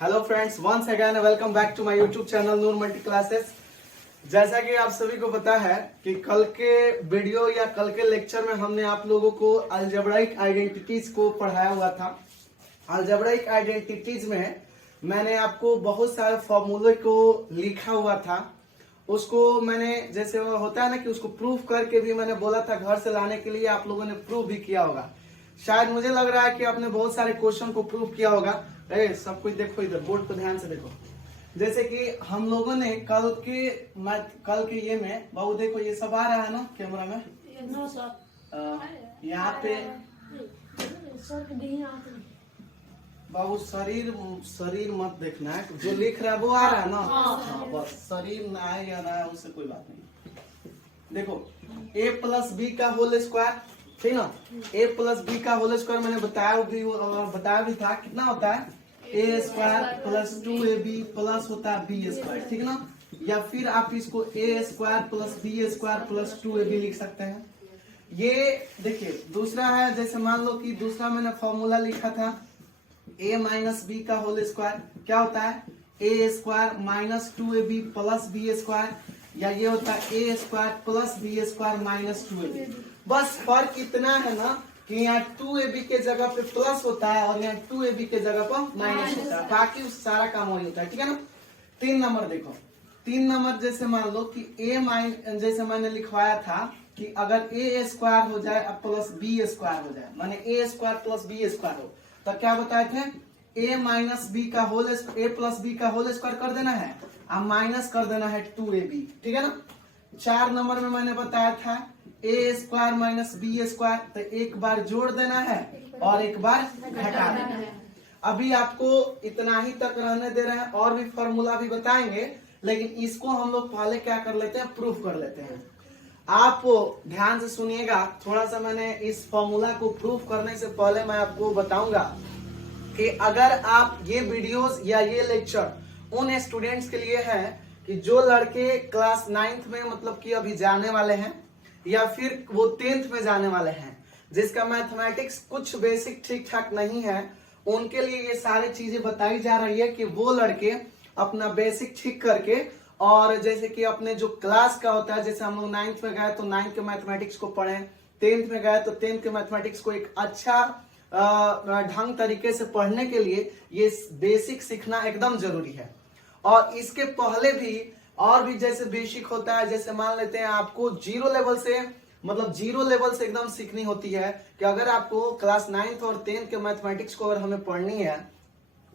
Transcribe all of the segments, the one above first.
Hello friends, once again welcome back to my YouTube channel Noor multi classes. जैसा कि आप सभी को पता है कि कल के वीडियो या कल के लेक्चर में हमने आप लोगों को अलजेब्राइक आइडेंटिटीज को पढ़ाया हुआ था। अलजेब्राइक आइडेंटिटीज में मैंने आपको बहुत सारे फॉर्मूले को लिखा हुआ था। उसको मैंने जैसे वो होता है ना कि उसको प्रूफ करके भी मैंने बोला था घर से लाने के लिए, आप लोगों ने प्रूफ भी किया होगा। शायद मुझे लग रहा है कि आपने बहुत सारे क्वेश्चन को प्रूफ किया होगा। सब कुछ देखो, इधर बोर्ड पर ध्यान से देखो। जैसे कि हम लोगों ने कल के ये में बाबू देखो, ये सब आ रहा है ना कैमरा में। यहाँ पे बाबू शरीर मत देखना है, जो लिख रहा है वो आ रहा है ना। हाँ, बस शरीर ना आए या ना आए उससे कोई बात नहीं। देखो a प्लस बी का होल स्क्वायर, ठीक ना। a प्लस बी का होल स्क्वायर मैंने बताया भी था कितना होता है, a square plus 2ab plus होता है b स्क्वायर, ठीक ना। या फिर आप इसको a square plus b square plus 2ab लिख सकते हैं। ये देखिए दूसरा है, जैसे मान लो कि दूसरा मैंने फॉर्मूला लिखा था a माइनस बी का होल स्क्वायर, क्या होता है a square minus 2ab plus b square, या ये होता है a square plus b square minus 2ab। बस फर्क इतना है ना कि यहाँ 2ab के जगह पे प्लस होता है और यहाँ 2ab के जगह पर माइनस होता है, बाकी सारा काम वही होता है, ठीक है ना। 3 नंबर देखो, 3 नंबर जैसे मान लो कि जैसे मैंने लिखवाया था कि अगर a स्क्वायर हो जाए अब प्लस b स्क्वायर हो जाए, माने a square plus b square हो, तो क्या बताए थे a माइनस बी का होल a प्लस बी का होल स्क्वायर कर देना है और माइनस कर देना है 2ab, ठीक है ना। 4 नंबर में मैंने बताया था a square minus B square, तो एक बार जोड़ देना है और एक बार घटा देना है। अभी आपको इतना ही तक रहने दे रहे हैं, और भी फॉर्मूला भी बताएंगे, लेकिन इसको हम लोग पहले क्या कर लेते हैं, प्रूफ कर लेते हैं। आप ध्यान से सुनिएगा थोड़ा सा। मैंने इस फॉर्मूला को प्रूफ करने से पहले मैं आपको बताऊंगा कि अगर आप ये वीडियोस या ये लेक्चर उन स्टूडेंट्स के लिए है कि जो लड़के क्लास 9th में मतलब कि अभी जाने वाले हैं, या फिर वो 10th में जाने वाले हैं, जिसका मैथमेटिक्स कुछ बेसिक ठीक ठाक नहीं है, उनके लिए ये सारी चीजें बताई जा रही है कि वो लड़के अपना बेसिक ठीक करके, और जैसे कि अपने जो क्लास का होता है, जैसे हम लोग 9th में गए तो 9th के मैथमेटिक्स को पढ़ें, 10th में गए तो 10th के मैथमेटिक्स को एक अच्छा ढंग तरीके से पढ़ने के लिए ये बेसिक सीखना एकदम जरूरी है। और इसके पहले भी और भी जैसे बेसिक होता है, जैसे मान लेते हैं आपको जीरो लेवल से एकदम सीखनी होती है कि अगर आपको क्लास 9th और 10th के मैथमेटिक्स को अगर हमें पढ़नी है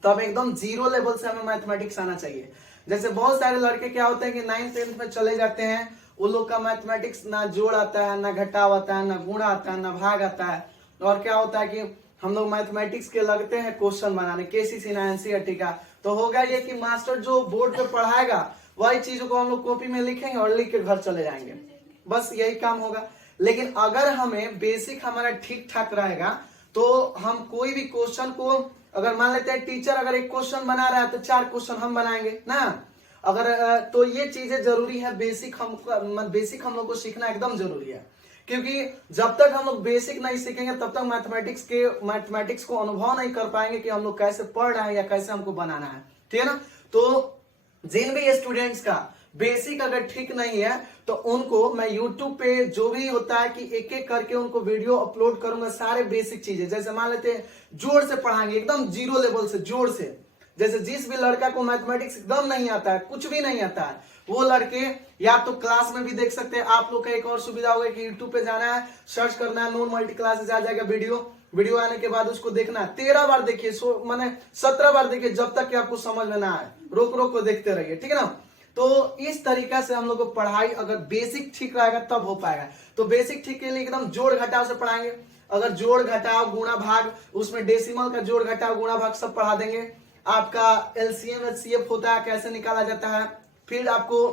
तो अब एकदम जीरो लेवल से हमें मैथमेटिक्स आना चाहिए। जैसे बहुत सारे लड़के क्या होते हैं कि 9th 10th में चले जाते हैं, उन लोग का मैथमेटिक्स ना जोड़ आता है, ना घटाव आता है, ना गुणा आता है, ना भाग आता है, और क्या होता है कि हम लोग मैथमेटिक्स के लगते हैं क्वेश्चन बनाने, केसीसी ना एनसीईआरटी का, तो होगा ये कि मास्टर जो बोर्ड पे पढ़ाएगा वही चीजों को हम लोग कॉपी में लिखेंगे और लिख के घर चले जाएंगे, बस यही काम होगा। लेकिन अगर हमें बेसिक हमारा ठीक ठाक रहेगा तो हम कोई भी क्वेश्चन को, अगर मान लेते हैं टीचर अगर एक क्वेश्चन बना रहा है तो 4 क्वेश्चन हम बनाएंगे ना। अगर तो ये चीजें जरूरी है, बेसिक हम लोग को सीखना एकदम जरूरी है, क्योंकि जब तक हम लोग बेसिक नहीं सीखेंगे तब तक मैथमेटिक्स को अनुभव नहीं कर पाएंगे कि हम लोग कैसे पढ़ रहे हैं या कैसे हमको बनाना है, ठीक है ना। तो जिन भी स्टूडेंट्स का बेसिक अगर ठीक नहीं है तो उनको मैं YouTube पे जो भी होता है कि एक एक करके उनको वीडियो अपलोड करूंगा, सारे बेसिक चीजें। जैसे मान लेते हैं जोड़ से पढ़ाएंगे एकदम जीरो लेवल से, जोड़ से। जैसे जिस भी लड़का को मैथमेटिक्स एकदम नहीं आता है, कुछ भी नहीं आता है, वो लड़के या तो क्लास में भी देख सकते हैं। आप लोग का एक और सुविधा होगा कि YouTube पे जाना है, सर्च करना है, नूर मल्टी क्लासेस आ जाएगा वीडियो आने के बाद उसको देखना है। 13 बार देखिए, माने 17 बार देखिए, जब तक कि आपको समझ में ना आए, रोक रोक को देखते रहिए, ठीक है ना। तो इस तरीका से हम लोग को पढ़ाई अगर बेसिक ठीक रहेगा तब हो पाएगा। तो बेसिक ठीक के लिए एकदम जोड़ घटाव से पढ़ाएंगे। अगर जोड़ घटाव गुणा भाग, उसमें डेसिमल का जोड़ घटाव गुणा भाग सब पढ़ा देंगे। आपका एलसीएम एचसीएफ होता है, कैसे निकाला जाता है, फिर आपको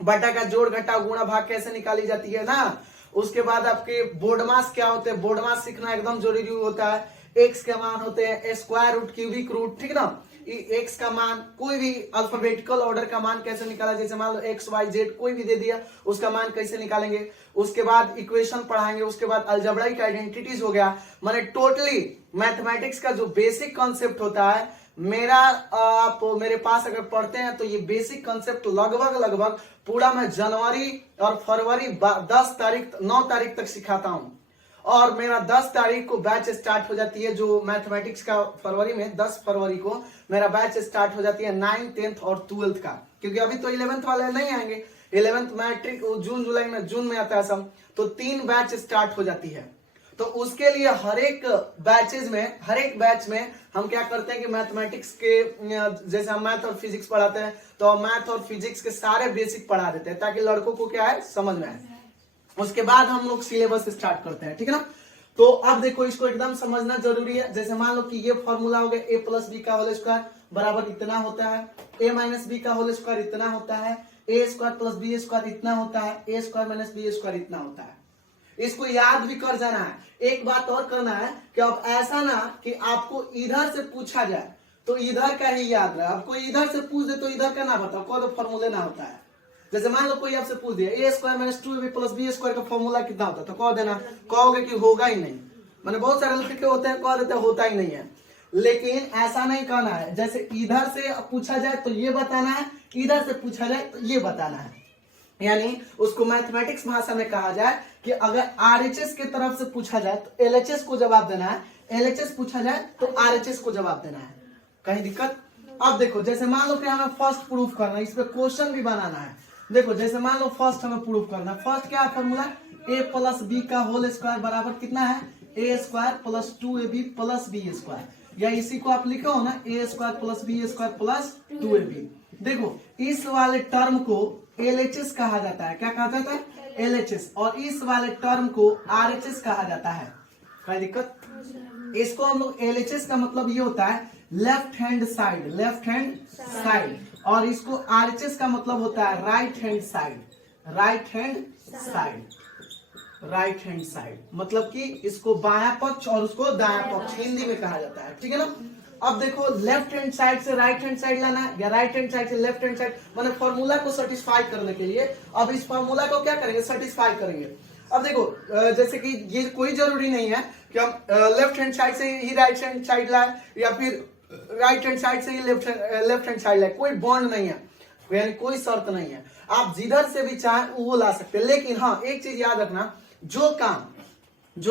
बटा का जोड़ घटाव गुणा भाग कैसे निकाली जाती है ना। उसके बाद आपके बोर्ड मास क्या होते हैं, बोर्ड मास सीखना एकदम जरूरी होता है। एक्स के मान होते हैं स्क्वायर रूट, क्यूबिक रूट, ठीक ना। एक्स का मान कोई भी अल्फाबेटिकल ऑर्डर का मान कैसे निकाला, जैसे मान लो एक्स वाई जेड कोई भी दे दिया, उसका मान कैसे निकालेंगे। उसके बाद इक्वेशन पढ़ाएंगे। उसके बाद अलजेब्राइक आइडेंटिटीज हो गया, माने टोटली मैथमेटिक्स का जो बेसिक कॉन्सेप्ट होता है मेरा आप मेरे पास अगर पढ़ते हैं तो ये बेसिक कंसेप्ट लगभग पूरा मैं जनवरी और फरवरी 9 तारीख तक सिखाता हूं। और मेरा 10 तारीख को बैच स्टार्ट हो जाती है, जो मैथमेटिक्स का फरवरी में 10 फरवरी को मेरा बैच स्टार्ट हो जाती है 9th 10th और 12th का, क्योंकि अभी तो 11th वाले नहीं आएंगे। 11th मैट्रिक जून में आता है सब, तो 3 बैच स्टार्ट हो जाती है। तो उसके लिए हर एक बैच में हम क्या करते हैं कि मैथमेटिक्स के, जैसे हम मैथ और फिजिक्स पढ़ाते हैं तो मैथ और फिजिक्स के सारे बेसिक पढ़ा देते हैं, ताकि लड़कों को क्या है समझ में आए। उसके बाद हम लोग सिलेबस स्टार्ट करते हैं, ठीक है ना। तो अब देखो, इसको एकदम समझना जरूरी है। जैसे मान लो कि ये फॉर्मूला हो गया, a प्लस बी का होल स्क्वायर बराबर इतना होता है, a माइनस बी का होल स्क्वायर इतना होता है, a square plus B square इतना होता है, a square minus B square इतना होता है। इसको याद भी कर जाना है। एक बात और करना है कि अब ऐसा ना कि आपको इधर से पूछा जाए तो इधर का ही याद रहे, आपको इधर से पूछ दे तो इधर का ना बताओ, कोई फॉर्मूले ना होता है। जैसे मान लो कोई आपसे पूछ दिया a square minus 2ab plus B square का फॉर्मूला कितना होता है, तो कह देना, कहोगे कि होगा ही नहीं। मैंने बहुत सारे लड़के होते हैं कह देते हैं होता ही नहीं है, लेकिन ऐसा नहीं कहना है। जैसे इधर से पूछा जाए तो ये बताना है, इधर से पूछा जाए तो ये बताना है। यानी उसको मैथमेटिक्स भाषा में कहा जाए कि अगर आरएचएस की तरफ से पूछा जाए तो एलएचएस को जवाब देना है, एलएचएस पूछा जाए तो आरएचएस को जवाब देना है। कहीं दिक्कत? अब देखो, जैसे मान लो कि हमें फर्स्ट प्रूफ करना है, इस पे क्वेश्चन भी बनाना है। देखो, जैसे मान लो फर्स्ट हमें प्रूफ करना है। फर्स्ट क्या है फॉर्मूला? a प्लस बी का होल स्क्वायर बराबर कितना है? a square plus 2ab plus B square, या इसी को आप लिखो ना a square plus B square plus 2ab। देखो, इस वाले टर्म को एलएचएस कहा जाता है। क्या कहा जाता है? एलएचएस। और इस वाले टर्म को आरएचएस कहा जाता है। कोई दिक्कत? इसको हम लोग, एलएचएस का मतलब ये होता है लेफ्ट हैंड साइड, और इसको आरएचएस का मतलब होता है राइट हैंड साइड, मतलब कि इसको बायां पक्ष और उसको दायां पक्ष हिंदी में कहा जाता है, ठीक है ना। अब देखो, लेफ्ट हैंड साइड से राइट हैंड साइड लाना है या राइट हैंड साइड से लेफ्ट हैंड साइड, माने फॉर्मूला को सेटिस्फाई करने के लिए अब इस फॉर्मूला को क्या करेंगे? सेटिस्फाई करेंगे। अब देखो, जैसे कि ये कोई जरूरी नहीं है कि हम लेफ्ट हैंड साइड से ही राइट हैंड साइड लाए या फिर राइट हैंड साइड से ही लेफ्ट हैंड साइड लाए, कोई बॉन्ड नहीं है, यानी कोई शर्त नहीं है। आप जिधर से भी चाहें वो ला सकते हैं। लेकिन हाँ, एक चीज याद रखना, जो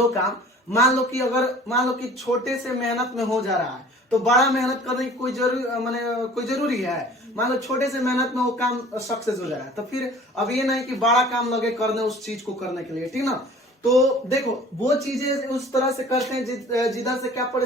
काम मान लो कि छोटे से मेहनत में हो जा रहा है तो बड़ा मेहनत करने की कोई जरूरी है? मान लो छोटे से मेहनत में वो काम सक्सेस हो जा रहा है, तो फिर अब ये नहीं कि बड़ा काम लगे करने उस चीज को करने के लिए, ठीक ना। तो देखो, वो चीजें उस तरह से करते हैं जिधर से क्या पढ़े,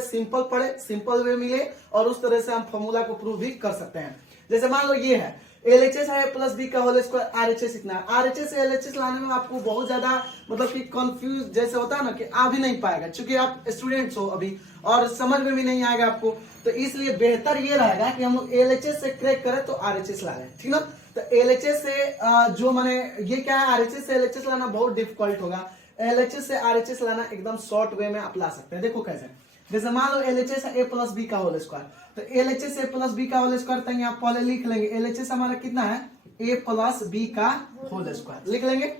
सिंपल वे मिले, और उस तरह से हम फॉर्मूला को प्रूव भी कर सकते हैं। जैसे मान लो ये है एलएचएस है प्लस बी का होल स्क्वायर, आरएचएस इतना है। आरएचएस से एलएचएस लाने में आपको बहुत ज्यादा मतलब कि कंफ्यूज जैसे होता है ना, कि आ भी नहीं पाएगा, क्योंकि आप स्टूडेंट्स हो अभी और समझ में भी नहीं आएगा आपको। तो इसलिए बेहतर ये रहेगा कि हम लोग एलएचएस से क्रैक करें तो आरएचएस ला लें, ठीक ना। तो एलएचएस से जो मैंने ये क्या है, आरएचएस से एलएचएस लाना बहुत डिफिकल्ट होगा। एलएचएस से आरएचएस लाना एकदम शॉर्ट वे में आप ला सकते हैं। देखो कैसे, जैसे मान लो एलएचएस है a प्लस बी का होल स्क्वायर, तो एलएचएस a प्लस बी का होल स्क्वायर तो यहाँ पहले लिख लेंगे। एलएचएस हमारा कितना है? a प्लस बी का होल स्क्वायर लिख लेंगे।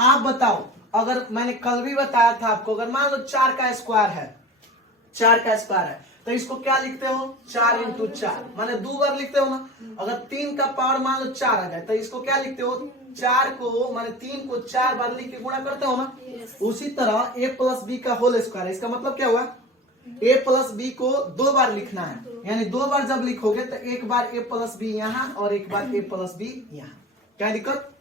आप बताओ, अगर मैंने कल भी बताया था आपको, अगर मान लो 4 का स्क्वायर है तो इसको क्या लिखते हो? 4 इंटू 4, माने 2 बार लिखते हो ना। अगर 3 का पावर मान लो 4 आ जाए तो इसको क्या लिखते हो? 4 को माने 3 को 4 बार लिख के गुणा करते हो ना। उसी तरह a प्लस बी का होल स्क्वायर, इसका मतलब क्या हुआ? a प्लस बी को 2 बार लिखना है, यानी 2 बार जब लिखोगे तो एक बार a प्लस बी यहाँ और एक बार a प्लस बी यहाँ। क्या दिक्कत?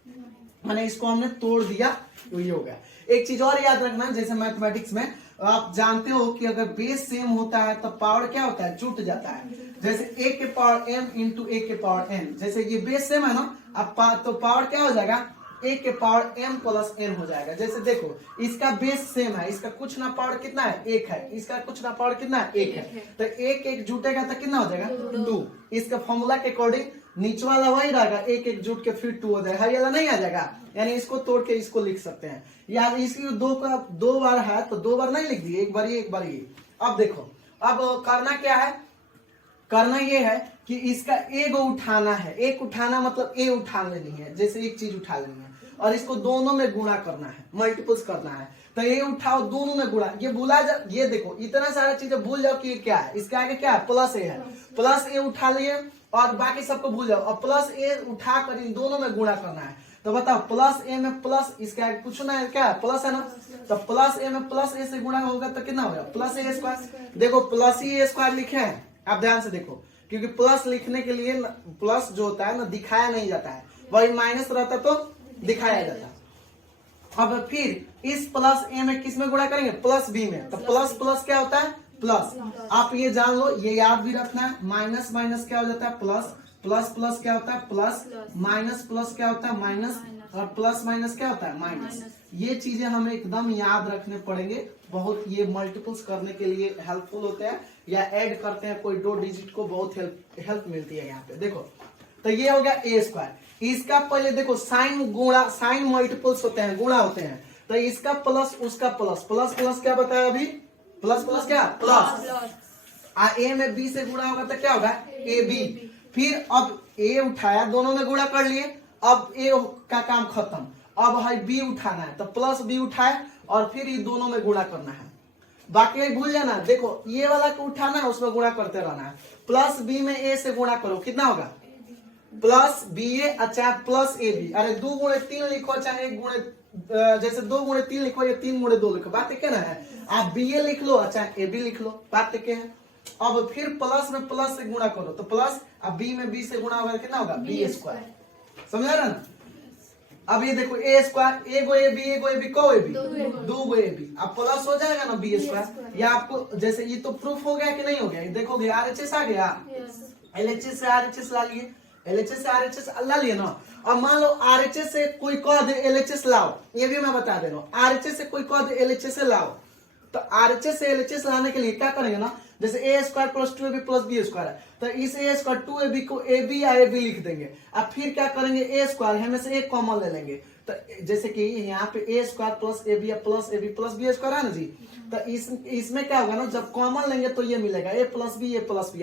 मैंने इसको हमने तोड़ दिया तो ये हो गया। एक चीज और याद रखना, जैसे मैथमेटिक्स में आप जानते हो कि अगर बेस सेम होता है तो पावर क्या होता है? जुट जाता है। जैसे a के पावर m इंटू a के पावर n, जैसे ये बेस सेम है ना, अब तो पावर क्या हो जाएगा? a के पावर m प्लस n हो जाएगा। जैसे देखो, इसका बेस सेम है, इसका कुछ ना पावर कितना है? 1 है, इसका कुछ ना पावर कितना है? 1 है। तो 1 जुटेगा तो कितना हो जाएगा? 2। इसका फॉर्मूला के अकॉर्डिंग नीचे वाला वही रहेगा, 1 जुट के फिर 2 हो जाएगा, ये वाला नहीं आ जाएगा। यानी इसको तोड़ के इसको लिख सकते हैं, या इसकी 2 बार है तो 2 बार नहीं लिख दिए, एक बार ये। अब देखो, अब करना क्या है? करना ये है कि इसका एगो उठाना है। एक उठाना मतलब ए उठा लेनी है, जैसे एक चीज उठा लेनी है, और इसको दोनों में गुणा करना है, मल्टीपल्स करना है। तो ये उठाओ दोनों में गुणा, ये भूला जा, ये देखो इतना सारा चीजें भूल जाओ कि ये क्या है, इसके आगे क्या है, प्लस ए है, प्लस ए उठा लिए और बाकी सबको भूल जाओ, और प्लस ए उठा कर इन दोनों में गुणा करना है। तो बताओ प्लस ए में प्लस, इसके आगे कुछ ना है, क्या है, प्लस है ना, तो प्लस ए में प्लस ए से गुणा होगा तो कितना होगा, प्लस ए स्क्वायर। देखो प्लस ही ए स्क्वायर लिखे हैं, आप ध्यान से देखो, क्योंकि प्लस लिखने के लिए प्लस जो होता है ना दिखाया नहीं जाता है, वही माइनस रहता तो दिखाया जाता है। अब फिर इस प्लस ए में किस में गुणा करेंगे, प्लस बी में, तो प्लस प्लस क्या होता है, प्लस। आप ये जान लो, ये याद भी रखना है, माइनस माइनस क्या हो जाता है, प्लस, प्लस प्लस क्या होता है, प्लस, माइनस प्लस क्या होता है, माइनस, और प्लस माइनस क्या होता है, माइनस। ये चीजें हमें एकदम याद रखने पड़ेंगे, बहुत ये मल्टीपल्स करने के लिए हेल्पफुल होते हैं, या ऐड करते हैं कोई 2 डिजिट को, बहुत हेल्प मिलती है यहाँ पे। देखो तो ये हो गया ए स्क्वायर, इसका पहले देखो साइन गुणा, साइन मल्टीपल्स होते हैं, गुणा होते हैं, तो इसका प्लस उसका प्लस, प्लस प्लस क्या बताया अभी, प्लस प्लस क्या, प्लस, ए में बी से गुणा होगा तो क्या होगा, ए बी। फिर अब ए उठाया, दोनों में गुणा कर लिए, अब ए का काम खत्म, अब है बी उठाना है, तो प्लस बी उठाए और फिर ये दोनों में गुणा करना है, बाकी भूल जाना। देखो ये वाला को उठाना है, उसमें गुणा करते रहना है, प्लस बी में ए से गुणा करो, कितना होगा, प्लस बी ए, अच्छा प्लस ए बी, अरे 2 गुणे 3 लिखो, चाहे 1 गुणे, जैसे 2 गुणे 3 लिखो या 3 गुणे 2 लिखो, बात क्या ना है, आप बी ए लिख लो, अच्छा ए बी लिख लो, बात क्या है। अब फिर प्लस में प्लस से गुणा करो, तो प्लस, अब बी में बी से गुणा होगा कितना होगा, बी स्क्वायर, समझा रहा ना। अब ये देखो ए स्क्वायर, एगो ए बी को ए बी, 2 ए बी, अब प्लस हो जाएगा ना बी स्क्वायर। या आपको जैसे ये तो प्रूफ हो गया कि नहीं हो गया, देखोगे आरएचएस आ गया, एलएचएस से आरएचएस ला लिए, एलएचएस से आरएचएस ला लिए ना। अब मान लो आरएचएस से कोई कह दे एलएचएस लाओ, ये भी मैं बता दे रहा हूँ, आरएचएस से कोई कह दे एलएचएस से लाओ, तो आरएचएस से एलएचएस लाने के लिए क्या करेंगे ना, जैसे a square plus 2ab plus B square है, तो इस ए स्क्वायर 2ab को ए बी या ए बी लिख देंगे। अब फिर क्या करेंगे, ए स्क्वायर हमें से एक कॉमन ले लेंगे, तो जैसे कि यहाँ पे A square plus A B या plus A B plus B square है ना जी, तो इसमें क्या होगा ना, जब कॉमन लेंगे तो ये मिलेगा ए प्लस बी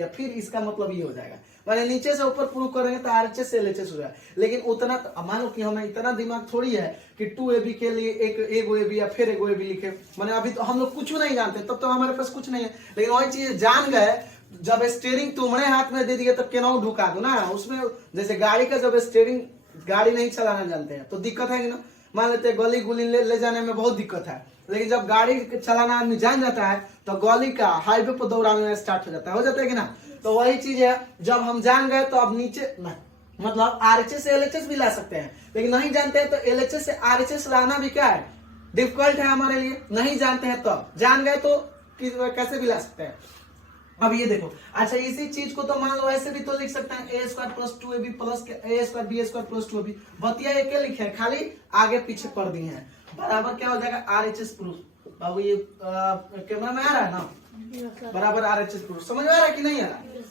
फिर इसका मतलब ये हो जाएगा, मैंने नीचे से ऊपर प्रूव करेंगे तो आरएचएस से एलएचएस हो जाएगा। लेकिन उतना मान लो कि हमें इतना दिमाग थोड़ी है कि 2ab के लिए एगो ए बी या फिर एगो ए बी लिखे, मैंने अभी तो हम लोग कुछ नहीं जानते, तब तो हमारे पास कुछ नहीं है, लेकिन वही चीज जान गए, जब स्टीयरिंग तुम्हारे हाथ में दे दिए तो केनो ढुका दो ना उसमें। जैसे गाड़ी का जब स्टीयरिंग, गाड़ी नहीं चलाना जानते हैं तो दिक्कत है कि ना, मान लेते हैं गली गुली ले जाने में बहुत दिक्कत है, लेकिन जब गाड़ी चलाना आदमी जान जाता है तो गली का हाईवे पर दौड़ाना स्टार्ट हो जाता है कि ना। तो वही चीज है, जब हम जान गए तो अब नीचे मतलब आरएचएस से एलएचएस भी ला सकते हैं, लेकिन नहीं जानते हैं तो एलएचएस से आरएचएस लाना भी क्या है, डिफिकल्ट है हमारे लिए, नहीं जानते हैं तो, जान गए तो कैसे भी ला सकते हैं। अब ये देखो, अच्छा इसी चीज को तो मान लो ऐसे भी तो लिख सकते हैं, a square plus 2ab plus a square b square plus 2ab, बतिया एक लिखे हैं, खाली आगे पीछे कर दिए हैं, बराबर क्या हो जाएगा आरएचएस प्रूफ। बाबू ये कैमरा में आ रहा है ना, बराबर आरएचएस प्रूफ, समझ में आ रहा है कि नहीं आ रहा।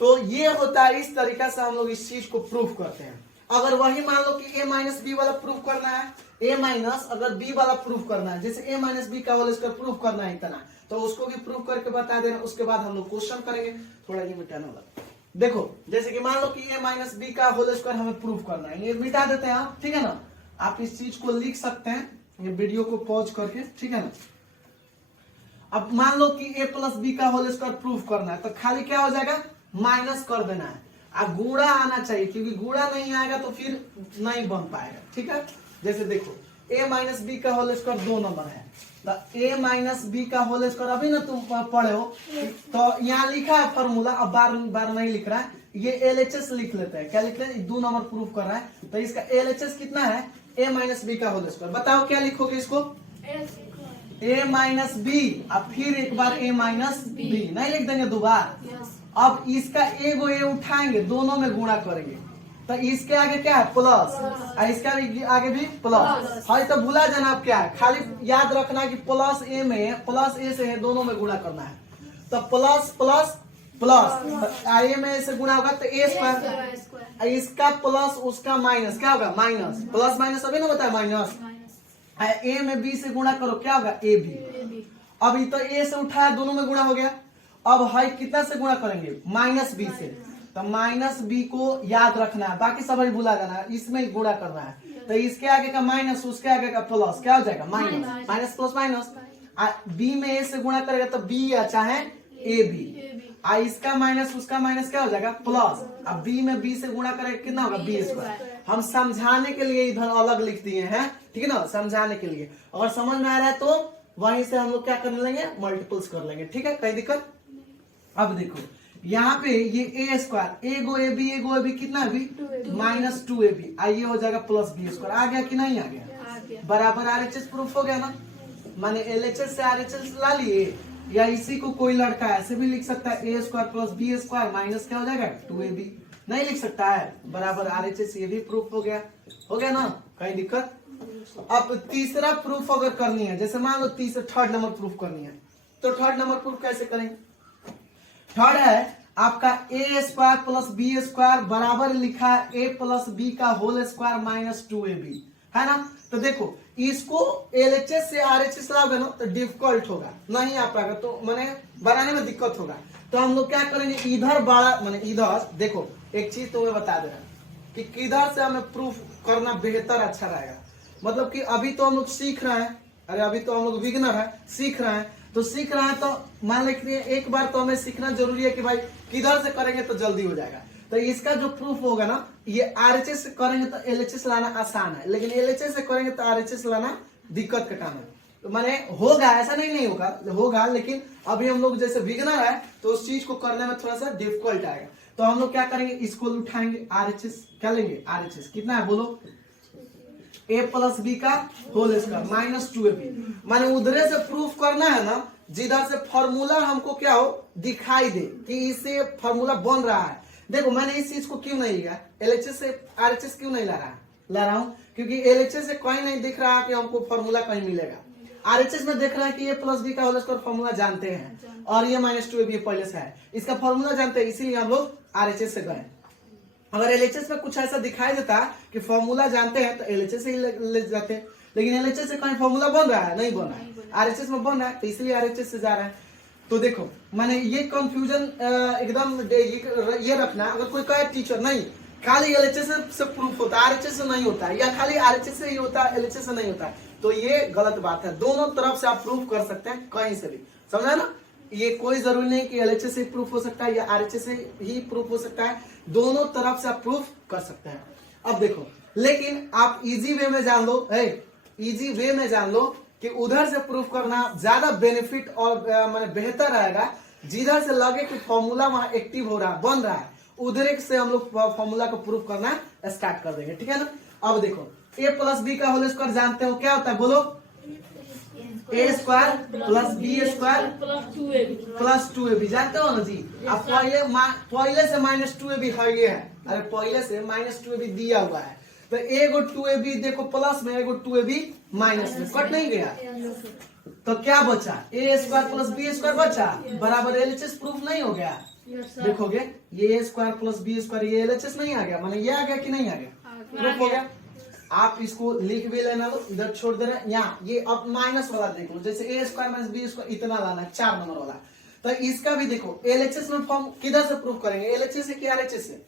तो ये होता है, इस तरीके से हम लोग इस चीज को प्रूफ करते हैं। अगर वही मान लो कि a माइनस बी वाला प्रूफ करना है, a माइनस अगर b वाला प्रूफ करना है, जैसे a माइनस बी का होल स्क्वायर प्रूफ करना है इतना, तो उसको भी प्रूफ करके बता देना, उसके बाद हम लोग क्वेश्चन करेंगे। थोड़ा ये मिटाना होगा, देखो जैसे कि मान लो कि a माइनस बी का होल स्क्वायर हमें प्रूफ करना है, ये मिटा देते हैं आप, ठीक है ना। आप इस चीज को लिख सकते हैं, ये वीडियो को पॉज करके, ठीक है ना। अब मान लो कि a प्लस बी का होल स्क्वायर प्रूफ करना है, तो खाली क्या हो जाएगा, माइनस कर देना है, अब गुणा आना चाहिए, क्योंकि गुणा नहीं आएगा तो फिर नहीं बन पाएगा, ठीक है। जैसे देखो a माइनस बी का होल स्क्वायर 2 नंबर है, तो a माइनस बी का होल स्क्वायर अभी ना तुम पढ़े हो, तो यहाँ लिखा है फॉर्मूला, अब बार बार नहीं लिख रहा है, ये एलएचएस लिख लेते हैं, क्या लिख रहे हैं, 2 नंबर प्रूफ कर रहा है, तो इसका एलएचएस कितना है, a माइनस बी का होल स्क्वायर। बताओ क्या लिखोगे इसको, a माइनस बी, अब फिर एक बार a माइनस बी, नहीं लिख देंगे दोबारा। अब इसका एगो ए उठाएंगे, दोनों में गुणा करेंगे, तो इसके आगे क्या है, प्लस, और इसका आगे भी प्लस है, तो भूला जाना आप क्या है, खाली याद रखना है कि प्लस ए में, प्लस ए से है, दोनों में गुणा करना है, तो प्लस प्लस प्लस, ए में से गुणा होगा तो ए स्क्वायर, इसका प्लस उसका माइनस, क्या होगा माइनस, प्लस माइनस अभी ना बताया माइनस, ए में बी से गुणा करो, क्या होगा ए बी। अब ये तो ए से उठाया, दोनों में गुणा हो गया, अब है कितना से गुणा करेंगे, माइनस बी से, तो माइनस बी को याद रखना है, बाकी सब भूला जाना है, इसमें गुणा करना है, तो इसके आगे का माइनस, उसके आगे का प्लस, क्या हो जाएगा minus, minus plus minus. B में ए से गुणा करेगा तो बी या चाहे ए बी, इसका माइनस उसका माइनस क्या हो जाएगा प्लस। अब बी में बी से गुणा करेगा कितना होगा बी स्क्वायर। हम समझाने के लिए इधर अलग लिख दिए हैं, ठीक है ना, समझाने के लिए। अगर समझ में आ रहा है तो वहीं से हम लोग क्या कर लेंगे, मल्टीपल्स कर लेंगे, ठीक है, कोई दिक्कत। अब देखो यहाँ पे ये ए स्क्वायर, एगो ए बी कितना है बी माइनस 2ab, आइए हो जाएगा प्लस बी स्क्वायर। आ गया कि नहीं आ गया, बराबर RHS प्रूफ हो गया ना। माने LHS से RHS ला लिए, या इसी को कोई लड़का ऐसे भी लिख सकता है a square plus B square minus क्या हो जाएगा 2ab, नहीं लिख सकता है, बराबर RHS, ये भी प्रूफ हो गया ना, कोई दिक्कत। अब तीसरा प्रूफ अगर करनी है, जैसे मान लो थर्ड नंबर प्रूफ करनी है, तो थर्ड नंबर प्रूफ कैसे करेंगे। थर्ड है आपका ए स्क्वायर प्लस बी स्क्वायर बराबर लिखा है ए प्लस बी का होल स्क्वायर माइनस 2ab, है ना। तो देखो इसको LHS से RHS लाओगे ना तो डिफिकल्ट होगा, नहीं आ पाएगा, तो माने बनाने में दिक्कत होगा। तो हम लोग क्या करेंगे, इधर बड़ा माने इधर देखो, एक चीज तुम्हें बता दे रहा कि किधर से हमें प्रूफ करना बेहतर अच्छा रहेगा। मतलब कि अभी तो हम लोग सीख रहे हैं, अरे अभी तो हम लोग बिगिनर है, सीख रहे हैं, तो सीख रहे हैं तो मान लेते हैं एक बार तो हमें सीखना जरूरी है कि भाई किधर से करेंगे तो जल्दी हो जाएगा। तो इसका जो प्रूफ होगा ना, ये RHS से करेंगे तो LHS लाना आसान है, लेकिन LHS से करेंगे तो RHS लाना दिक्कत का काम है। तो माने होगा, ऐसा नहीं होगा, लेकिन अभी हम लोग जैसे बिगिनर है तो उस चीज को करने में थोड़ा सा डिफिकल्ट आएगा। तो हम लोग क्या करेंगे, इसको उठाएंगे RHS, क्या लेंगे RHS कितना है बोलो, ए प्लस बी का होल स्क्वायर माइनस 2ab। माने उधरे से प्रूफ करना है ना, जिधर से फॉर्मूला हमको क्या हो दिखाई दे कि इससे फॉर्मूला बन रहा है। देखो मैंने इस चीज को क्यों नहीं लिया, LHS से RHS क्यों नहीं ला रहा हूँ, क्योंकि LHS से कहीं नहीं दिख रहा कि हमको फॉर्मूला कहीं मिलेगा। RHS में देख रहा है कि ये प्लस बी का होल स्क्वायर फॉर्मूला जानते हैं, और ये माइनस 2ab पहले से है, इसका फॉर्मूला जानते हैं, इसीलिए हम लोग RHS से गए। अगर LHS में कुछ ऐसा दिखाई देता कि फॉर्मूला जानते हैं तो LHS से ही ले जाते हैं, लेकिन LHS से कहीं फॉर्मूला बन रहा है, नहीं बन रहा है, RHS में बन रहा है, तो इसलिए RHS से जा रहा है। तो देखो माने ये कंफ्यूजन एकदम ये रखना, अगर कोई कहे टीचर नहीं खाली LHS से प्रूफ होता है RHS से नहीं होता है, या खाली RHS से ही होता है LHS से नहीं होता है, तो ये गलत बात है। दोनों तरफ से आप प्रूफ कर सकते हैं, कहीं से भी, समझा ना। ये कोई जरूरी नहीं कि LHS से प्रूफ हो सकता है या RHS से ही प्रूफ हो सकता है, दोनों तरफ से आप प्रूफ कर सकते हैं। अब देखो, लेकिन आप इजी वे में जान लो, इजी वे में जान लो कि उधर से प्रूफ करना ज्यादा बेनिफिट और माने बेहतर रहेगा, जिधर से लगे कि फॉर्मूला वहां एक्टिव हो रहा है, बन रहा है, उधर से हम लोग फॉर्मूला को प्रूफ करना स्टार्ट कर देंगे, ठीक है ना। अब देखो ए प्लस बी का होल स्क्वायर जानते हो क्या होता है बोलो, a square plus B square plus 2ab, जानते हो ना जी। अब पहले से माइनस 2ab है, ये है, अरे पहले से माइनस 2ab दिया हुआ है, तो एगो 2ab देखो प्लस में, एगो 2ab माइनस में, कट नहीं गया, तो क्या बचा ए स्क्वायर प्लस बी स्क्वायर बचा, बराबर LHS प्रूफ नहीं हो गया। देखोगे ये ए स्क्वायर प्लस बी स्क्वायर, ये LHS नहीं आ गया, माने ये आ गया कि नहीं आ गया, प्रूफ हो गया। आप इसको लिख भी लेना, लो इधर छोड़ देना, यहाँ ये अब माइनस वाला देख लो, जैसे a square minus B square इतना लाना है 4 नंबर वाला, तो इसका भी देखो LHS में फॉर्म किधर से प्रूफ करेंगे, LHS से कि RHS से,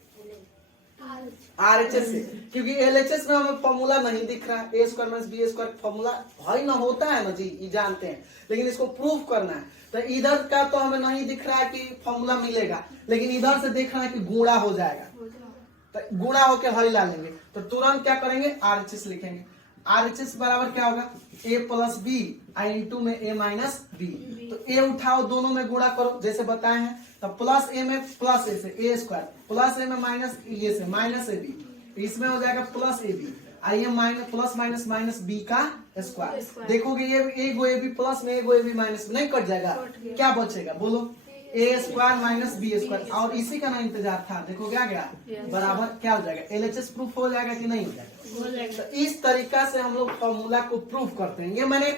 RHS से, क्योंकि LHS में हमें फॉर्मूला नहीं दिख रहा है, a square minus B square formula है ना, होता है ना जी, ये जानते हैं, लेकिन इसको प्रूफ करना है, तो इधर का तो हमें नहीं दिख रहा है कि फॉर्मूला मिलेगा, लेकिन इधर से देख रहा है कि गुणा हो जाएगा, तो गुणा होके हल ला लेंगे, तो तुरंत क्या करेंगे RHS लिखेंगे। RHS बराबर क्या होगा, a प्लस बी इंटू में a माइनस बी, तो a उठाओ दोनों में गुणा करो जैसे बताए हैं, तो प्लस a में प्लस a से a स्क्वायर, प्लस a में माइनस a से माइनस ab, इसमें हो जाएगा प्लस ab, आइए minus plus minus minus b का स्क्वायर। देखोगे ये एगो ab प्लस में एगो ab माइनस में नहीं कट जाएगा, क्या बचेगा बोलो, a square minus B square, और इसी का ना इंतजार था, देखो क्या गया बराबर क्या हो जाएगा, LHS प्रूफ हो जाएगा कि नहीं हो जाएगा। तो इस तरीका से हम लोग फॉर्मूला को प्रूफ करते हैं। ये मैंने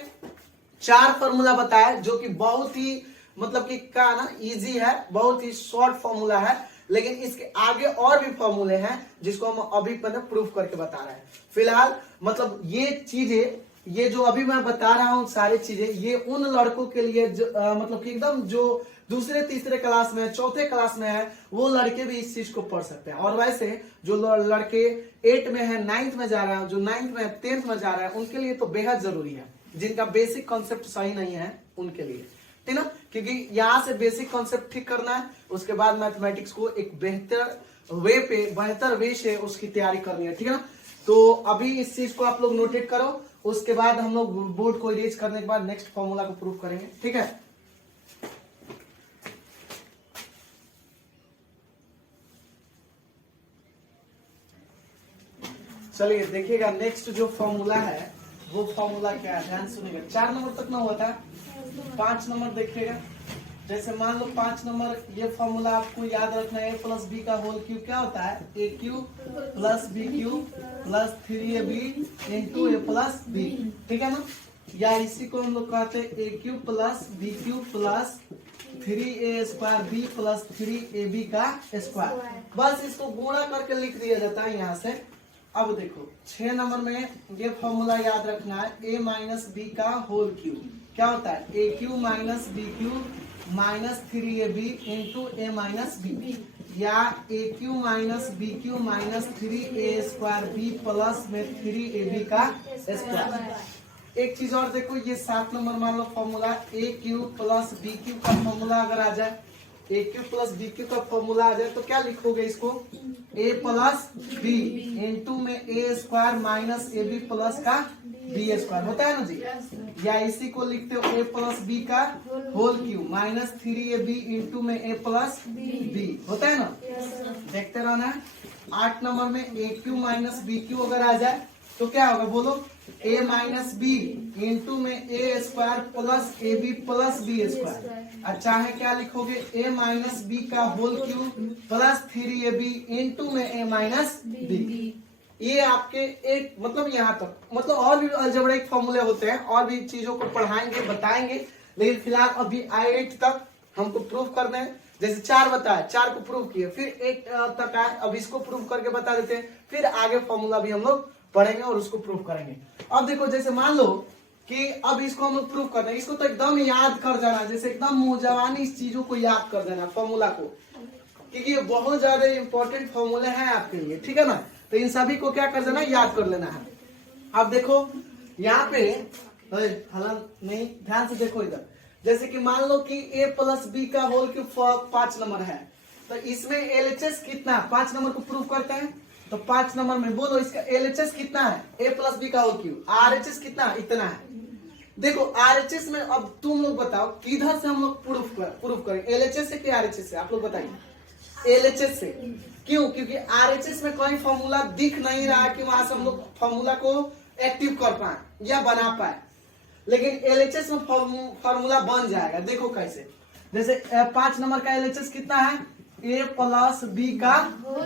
4 फॉर्मूला बताया जो कि बहुत ही मतलब कि क्या ना इजी है, बहुत ही शॉर्ट फॉर्मूला है, लेकिन इसके आगे और भी फॉर्मूले हैं जिसको हम अभी प्रूफ करके बता रहे हैं। फिलहाल मतलब ये चीजें, ये जो अभी मैं बता रहा हूँ सारी चीजें, ये उन लड़कों के लिए जो मतलब कि एकदम जो दूसरे तीसरे क्लास में, चौथे क्लास में है, वो लड़के भी इस चीज को पढ़ सकते हैं। और वैसे जो लड़के 8 में है, 9th में जा रहा है, जो 9th में 10th में जा रहा है, उनके लिए तो बेहद जरूरी है। जिनका बेसिक कॉन्सेप्ट सही नहीं है उनके लिए, ठीक ना, क्योंकि यहाँ से बेसिक कॉन्सेप्ट ठीक करना है, उसके बाद मैथमेटिक्स को एक बेहतर वे से उसकी तैयारी करनी है, ठीक है ना। तो अभी इस चीज को आप लोग नोटेट करो, उसके बाद हम लोग बोर्ड को इरेज करने के बाद नेक्स्ट फॉर्मूला को प्रूव करेंगे, ठीक है। चलिए देखिएगा, नेक्स्ट जो फॉर्मूला है वो फॉर्मूला क्या है, ध्यान सुनिएगा। 4 नंबर तक ना होता है, 5 नंबर देखिएगा। जैसे मान लो 5 नंबर, ये फॉर्मूला आपको याद रखना है, a प्लस बी का होल क्यूब क्या होता है, a cube plus b cube plus 3ab into a plus b, ठीक है ना। या इसी को हम लोग कहते हैं a cube plus b cube plus 3a square b plus 3ab का स्क्वायर। बस इसको गुणा करके लिख दिया जाता है यहाँ से। अब देखो 6 नंबर में ये फॉर्मूला याद रखना है, a माइनस बी का होल क्यूब क्या होता है, a cube minus b cube minus 3ab into a minus b, या a cube minus b cube minus 3a square b plus में 3ab का स्क्वायर। एक चीज और देखो, ये 7 नंबर मान लो फॉर्मूला, ए क्यूब प्लस बी क्यूब का फॉर्मूला अगर आ जाए, ए क्यूब प्लस बी क्यूब का फॉर्मूला आ जाए तो क्या लिखोगे इसको, ए प्लस बी इंटू में a square minus a B plus का बी स्क्वायर, होता है ना जी। या इसी को लिखते हो ए प्लस बी का whole cube minus 3ab into में ए प्लस बी, होता है ना। देखते रहना है। 8 नंबर में ए क्यू माइनस बी क्यू अगर आ जाए तो क्या होगा, बोलो, ए माइनस बी इंटू में a square plus A B plus B square. अच्छा है क्या लिखोगे, ए माइनस बी का whole cube plus 3ab into में ए माइनस बी। ये आपके एक मतलब यहाँ तक, मतलब और भी अलजेब्रिक फॉर्मूले होते हैं, और भी चीजों को पढ़ाएंगे बताएंगे, लेकिन फिलहाल अभी 8 तक हमको प्रूफ करना है। जैसे 4 बताया, 4 को प्रूव किए, फिर 1 तक आए, अब इसको प्रूव करके बता देते हैं, फिर आगे फॉर्मूला भी हम लोग पढ़ेंगे और उसको प्रूव करेंगे। अब देखो जैसे मान लो कि अब इसको हम लोग प्रूव करना है, इसको तो एकदम याद कर जाना, जैसे एकदम मुंहजबानी इस चीजों को याद कर देना फॉर्मूला को, क्योंकि ये बहुत ज्यादा इंपॉर्टेंट फॉर्मूले हैं आपके लिए, ठीक है ना। तो इन सभी को क्या कर देना, याद कर लेना है। अब देखो यहाँ पे नहीं, ध्यान से देखो इधर, जैसे कि मान लो कि a प्लस बी का होल क्यूब 5 नंबर है, तो इसमें LHS कितना, 5 नंबर को प्रूव करते हैं। तो 5 नंबर में बोलो इसका LHS कितना है, a प्लस बी का होल क्यूब, RHS कितना, इतना है। देखो RHS में अब तुम लोग बताओ किधर से हम लोग प्रूफ करें, LHS से कि RHS से, आप लोग बताइए। LHS से, क्यों, क्योंकि RHS में कोई फॉर्मूला दिख नहीं रहा कि वहां से हम लोग फॉर्मूला को एक्टिव कर पाए या बना पाए, लेकिन LHS में फॉर्मूला बन जाएगा। देखो कैसे, जैसे 5 नंबर का LHS कितना है, a प्लस बी का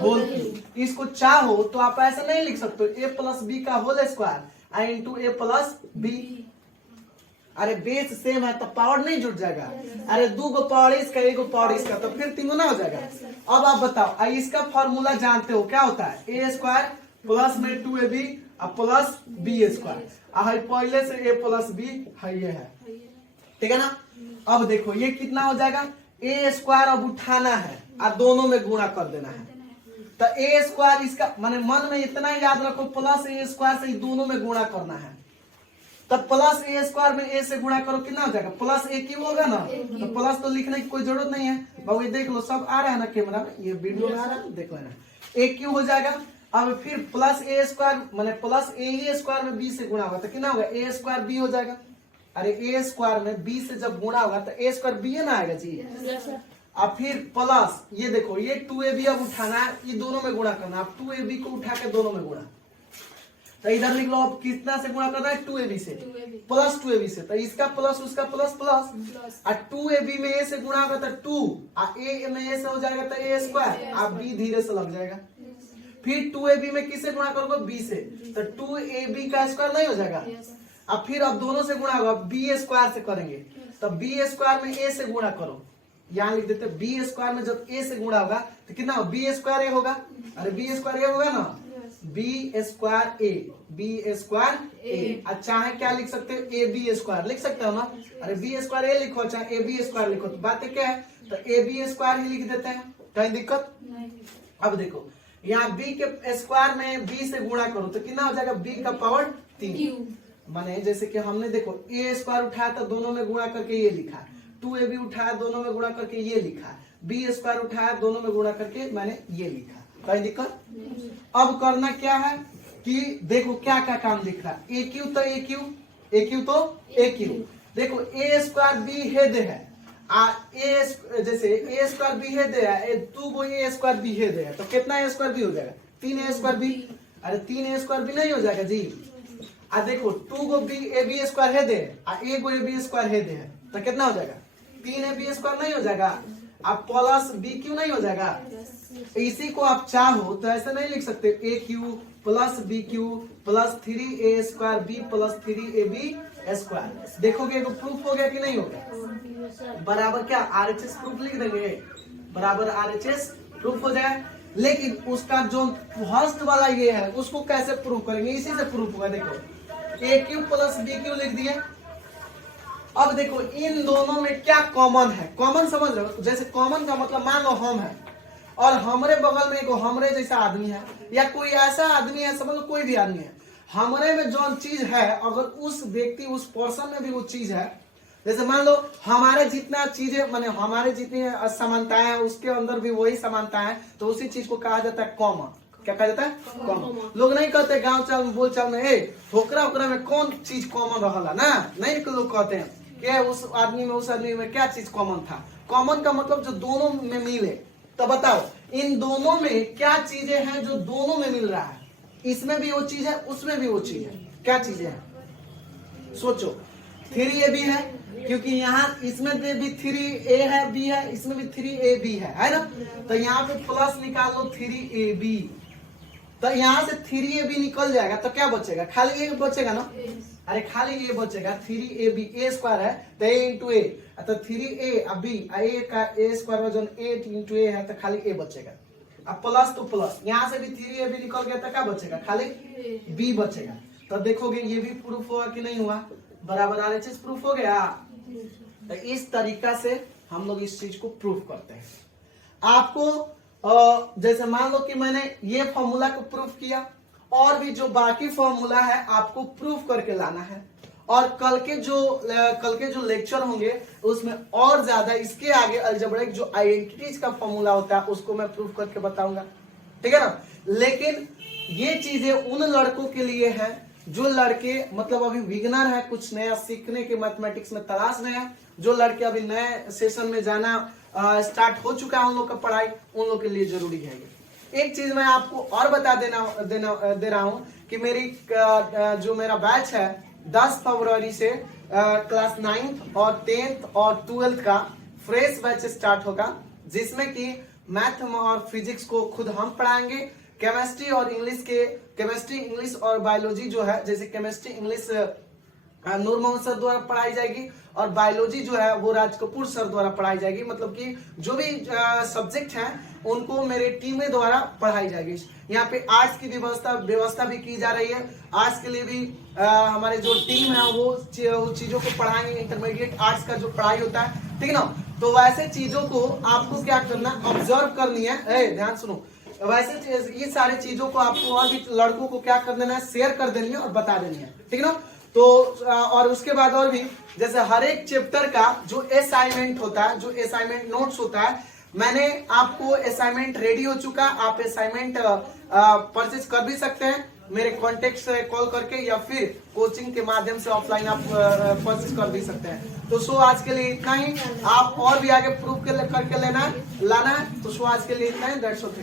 होल क्यूब। इसको चाहो तो आप ऐसा नहीं लिख सकते, a प्लस बी का whole square into a plus B. अरे बेस सेम है तो पावर नहीं जुड़ जाएगा, अरे 2 गो पावर इसका 1 गो पावर इसका, तो फिर 3 गुना हो जाएगा। अब आप बताओ, इसका फॉर्मूला जानते हो क्या होता है, ए स्क्वायर प्लस में 2ab प्लस बी स्क्वायर, पहले से a प्लस बी है, ये है, ठीक है ना। अब देखो ये कितना हो जाएगा, ए स्क्वायर अब उठाना है और दोनों में गुणा कर देना है, तो ए स्क्वायर इसका माने मन में इतना याद रखो, प्लस ए स्क्वायर से दोनों में गुणा करना है, तब प्लस ए स्क्वायर में ए से गुणा करो कितना हो जाएगा, प्लस ए क्यूब होगा ना, तो प्लस तो लिखने की कोई जरूरत नहीं है बाबू, ये देख लो सब आ रहा है ना कैमरा में, ये वीडियो में आ रहा है, देख लेना, ए क्यूब हो जाएगा। अब फिर प्लस ए स्क्वायर माने प्लस ए स्क्वायर में बी से गुणा होगा तो कितना होगा, ए स्क्वायर बी हो जाएगा। अरे ए स्क्वायर में बी से जब गुणा होगा तो ए स्क्वायर बी ना आएगा जी। अब फिर प्लस ये देखो, ये 2ab अब उठाना है, ये दोनों में गुणा करना है, अब 2ab को उठा के दोनों में गुणा, तो इधर लिख लो अब कितना से गुणा करना है, 2ab से प्लस 2ab से, तो इसका प्लस उसका प्लस प्लस, और 2ab में a से गुणा होगा तो 2, और a में a से हो जाएगा तो a स्क्वायर, आप b धीरे से लग जाएगा। फिर 2ab में किससे गुणा करोगे, b से, तो 2ab का स्क्वायर नहीं हो जाएगा। अब फिर अब दोनों से गुणा होगा, b स्क्वायर से करेंगे, तो b स्क्वायर में a से गुणा करो, यहाँ लिख देते b स्क्वायर में जब a से गुणा होगा तो कितना हो, b स्क्वायर a होगा, अरे b स्क्वायर a होगा ना, बी स्क्वायर ए। अच्छा है, क्या लिख सकते हो, ए बी स्क्वायर लिख सकते हो ना। अरे बी स्क्वायर ए लिखो, चाहे ए बी स्क्वायर लिखो, तो बातें क्या है, तो ए बी स्क्वायर ही लिख देते हैं, कहीं दिक्कत नहीं। अब देखो यहाँ b के स्क्वायर में b से गुणा करो तो कितना हो जाएगा, b का पावर 3। माने जैसे कि हमने देखो a स्क्वायर उठाया तो दोनों में गुणा करके ये लिखा, 2ab उठाया दोनों में गुणा करके ये लिखा, b स्क्वायर उठाया दोनों में गुणा करके मैंने ये लिखा, कोई दिक्कत। अब करना क्या है कि देखो क्या क्या काम दिख रहा है, a क्यू तो a क्यू तो a क्यू। देखो a स्क्वायर b हेड है, जैसे ए स्क्वायर बी है दे है, 2 को ए स्क्वायर बी है दे है, तो कितना ए स्क्वायर बी हो जाएगा, 3 ए स्क्वायर बी। अरे 3 ए स्क्वायर बी नहीं हो जाएगा जी। देखो 2 को बी ए बी स्क्वायर है दे, ए को ए बी स्क्वायर है दे है, तो कितना हो जाएगा, 3 ए बी स्क्वायर नहीं हो जाएगा, अब प्लस बी क्यू नहीं हो जाएगा। इसी को आप चाहो तो ऐसे नहीं लिख सकते, a cube plus b cube plus 3 a square b plus 3 a b square. देखोगे तो प्रूफ हो गया कि नहीं हो गया, बराबर क्या आरएचएस प्रूफ लिख देंगे, बराबर आरएचएस प्रूफ हो जाए। लेकिन उसका जो फर्स्ट वाला ये है उसको कैसे प्रूफ करेंगे, इसी से प्रूफ होगा। देखो ए क्यू प्लस बी क्यू लिख दिए। अब देखो इन दोनों में क्या कॉमन है, कॉमन समझ रहे हो, जैसे कॉमन का मतलब मान लो हम है और हमरे बगल में एक हमरे जैसा आदमी है, या कोई ऐसा आदमी है, समझ लो कोई भी आदमी है, हमरे में जो चीज है अगर उस व्यक्ति उस पर्सन में भी वो चीज है, जैसे मान लो हमारे जितना चीजें माने हमारे जितनी समानताएं हैं उसके अंदर भी वही समानता है, तो उसी चीज को कहा जाता है कॉमन। क्या कहा जाता है, कॉमन। लोग नहीं कहते गांव चाल में बोल चाल में ठोकरा उकरा में कौन चीज कॉमन रहला ना, नहीं लोग कहते हैं कि उस आदमी में उस आदमी में क्या चीज कॉमन था। कॉमन का मतलब जो दोनों में मिले। तो बताओ इन दोनों में क्या चीजें हैं जो दोनों में मिल रहा है, इसमें भी वो चीज है उसमें भी वो चीज है, क्या चीजें हैं सोचो। 3ab है क्योंकि यहाँ इसमें भी 3a है b है, इसमें भी 3ab है ना, तो यहाँ पे प्लस निकाल लो 3ab, तो यहाँ से 3ab निकल जाएगा तो क्या बचेगा, खाली a बचेगा ना। अरे खाली a बचेगा, 3ab a स्क्वायर है तो a इंटू ए, तो 3a अब b a का a स्क्वायर वजन 8 इंटू a है तो खाली a बचेगा। अब प्लस तो प्लस, यहाँ से भी 3ab निकल गया तो क्या बचेगा, खाली b बचेगा। तो देखोगे ये भी प्रूफ हुआ कि नहीं हुआ, बराबर आरएचएस प्रूफ हो गया। तो इस तरीका से हम लोग इस चीज को प्रूफ करते हैं। आपको जैसे मान लो कि मैंने ये फॉर्मूला को प्रूफ किया, और भी जो बाकी फॉर्मूला है आपको प्रूफ करके लाना है, और कल के जो लेक्चर होंगे उसमें और ज्यादा इसके आगे अलजेब्रिक जो आइडेंटिटीज का फॉर्मूला होता है उसको मैं प्रूफ करके बताऊंगा, ठीक है ना। लेकिन ये चीजें उन लड़कों के लिए है जो लड़के मतलब अभी बिगिनर है, कुछ नया सीखने के मैथमेटिक्स में तलाश में है, जो लड़के अभी नए सेशन में जाना स्टार्ट हो चुका है उन लोग का पढ़ाई, उन लोग के लिए जरूरी है ये। एक चीज मैं आपको और बता दे रहा हूं कि मेरी जो मेरा बैच है 10 फरवरी से क्लास 9th और 10th और 12th का फ्रेश बैच स्टार्ट होगा, जिसमें कि मैथ और फिजिक्स को खुद हम पढ़ाएंगे, केमिस्ट्री और इंग्लिश और बायोलॉजी जो है, जैसे केमिस्ट्री इंग्लिश नूर मोहम्मद सर द्वारा पढ़ाई जाएगी और बायोलॉजी जो है वो राज कपूर सर द्वारा पढ़ाई जाएगी। मतलब कि जो भी सब्जेक्ट हैं उनको मेरे टीम द्वारा पढ़ाई जाएगी। यहाँ पे आर्ट्स की व्यवस्था भी की जा रही है। आर्ट्स के लिए भी हमारे जो टीम है वो चीजों को पढ़ाएंगे, इंटरमीडिएट आर्ट्स का जो पढ़ाई होता है, ठीक है ना। तो वैसे चीजों को आपको क्या करना, ऑब्जर्व करनी है, ध्यान सुनो। वैसे ये सारी चीजों को आपको और भी लड़कों को क्या कर देना है, शेयर कर देनी है और बता देनी है, ठीक है ना। तो और उसके बाद और भी जैसे हर एक चैप्टर का जो असाइनमेंट होता है, जो असाइनमेंट नोट्स होता है, मैंने आपको असाइनमेंट रेडी हो चुका, आप असाइनमेंट परचेज कर भी सकते हैं मेरे कॉन्टेक्ट से कॉल करके, या फिर कोचिंग के माध्यम से ऑफलाइन आप परचेज कर भी सकते हैं। तो सो आज के लिए इतना ही, आप और भी आगे प्रूफ करके लाना है। तो सो आज के लिए इतना ही, दैट्स ऑल।